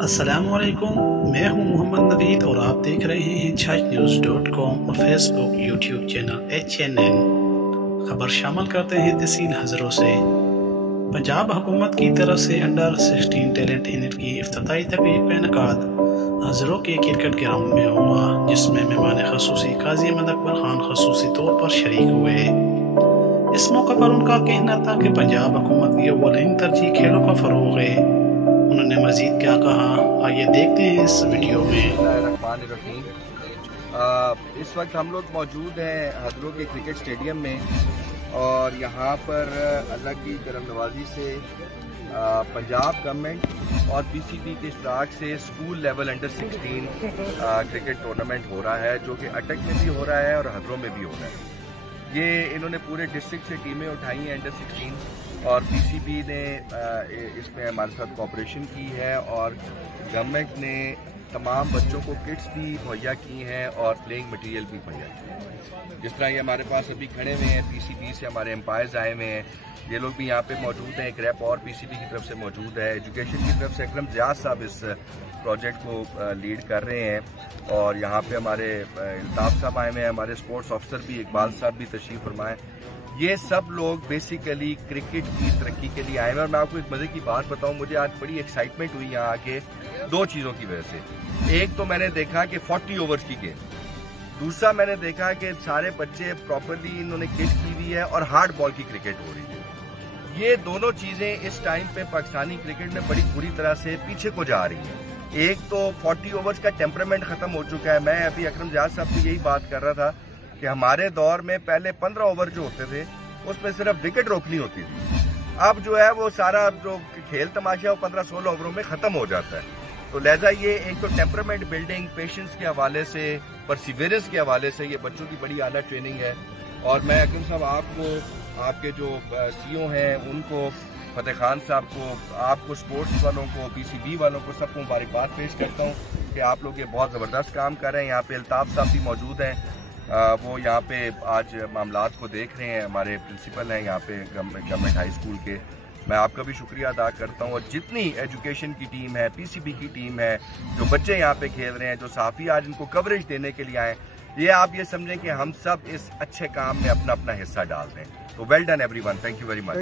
अस्सलामुअलैकुम, मैं हूं मोहम्मद नवीद और आप देख रहे हैं छाछन्यूज़.com और फेसबुक यूट्यूब चैनल HNN। खबर शामिल करते हैं तहसील हज़रों से। पंजाब हुकूमत की तरफ से अंडर 16 टैलेंट हिनर की इफ्तिताई तकरीब का इनेकाद हज़रों के क्रिकेट ग्राउंड में हुआ, जिसमें मेहमान खसूसी काजी अहमद अकबर खान खसूसी तौर पर शरीक हुए। इस मौका पर उनका कहना था कि पंजाब हुकूमत की अव्वलीन तरजीह खेलों का फ़रोग़ है। उन्होंने मज़ीद क्या कहा, आइए देखते हैं इस वीडियो में। इस वक्त हम लोग मौजूद हैं हज़रों के क्रिकेट स्टेडियम में और यहाँ पर अल्लाह की करम नवाजी से पंजाब गवर्नमेंट और PCB के इश्तराक से school level under 16 cricket tournament हो रहा है, जो कि अटक में भी हो रहा है और हज़रों में भी हो रहा है। ये इन्होंने पूरे डिस्ट्रिक्ट से टीमें उठाई हैं अंडर 16 और PCB ने इसमें हमारे साथ कोऑपरेशन की है और गवर्नमेंट ने तमाम बच्चों को किट्स भी मुहैया की हैं और प्लेइंग मटेरियल भी मुहैया की है। जिस तरह ये हमारे पास अभी खड़े हुए हैं, PCB से हमारे एम्पायर्स आए हुए हैं, ये लोग भी यहाँ पे मौजूद हैं। एक रैप और PCB की तरफ से मौजूद है। एजुकेशन की तरफ से अकरम ज़ियाद साहब इस प्रोजेक्ट को लीड कर रहे हैं और यहाँ पे हमारे इल्ताफ साहब आए हुए हैं, हमारे स्पोर्ट्स ऑफिसर भी इकबाल साहब भी तशरीफ फरमाए। ये सब लोग बेसिकली क्रिकेट की तरक्की के लिए आए हैं। और मैं आपको एक मजे की बात बताऊं, मुझे आज बड़ी एक्साइटमेंट हुई यहाँ आके दो चीज़ों की वजह से। एक तो मैंने देखा कि 40 ओवर्स की गेम, दूसरा मैंने देखा कि सारे बच्चे प्रॉपरली इन्होंने किट की हुई है और हार्ड बॉल की क्रिकेट हो रही है। ये दोनों चीज़ें इस टाइम पे पाकिस्तानी क्रिकेट में बड़ी बुरी तरह से पीछे को जा रही है। एक तो 40 ओवर्स का टेम्परामेंट खत्म हो चुका है। मैं अभी अकरम ज़ियाद साहब से यही बात कर रहा था कि हमारे दौर में पहले 15 ओवर जो होते थे उसमें सिर्फ विकेट रोकनी होती थी। अब जो है वो सारा जो खेल तमाशा वो 15-16 ओवरों में खत्म हो जाता है। तो लिहाजा ये एक तो टेम्परामेंट बिल्डिंग, पेशेंस के हवाले से, परसिवेरेंस के हवाले से ये बच्चों की बड़ी आला ट्रेनिंग है। और मैं अकीम साहब आपको, आपके जो CEO हैं उनको, फतेह खान साहब को, आपको स्पोर्ट्स वालों को, PCB वालों को, सबको मुबारकबाद पेश करता हूँ कि आप लोग ये बहुत ज़बरदस्त काम कर रहे हैं। यहाँ पे अल्ताफ साहब भी मौजूद हैं, वो यहाँ पे आज मामलात को देख रहे हैं। हमारे प्रिंसिपल हैं यहाँ पे गवर्नमेंट हाई स्कूल के। मैं आपका भी शुक्रिया अदा करता हूँ। और जितनी एजुकेशन की टीम है, PCB की टीम है, जो बच्चे यहाँ पे खेल रहे हैं, जो साफ़ी आज इनको कवरेज देने के लिए आए, ये आप ये समझें कि हम सब इस अच्छे काम में अपना अपना हिस्सा डाल रहे हैं। तो well done everyone, thank you very much.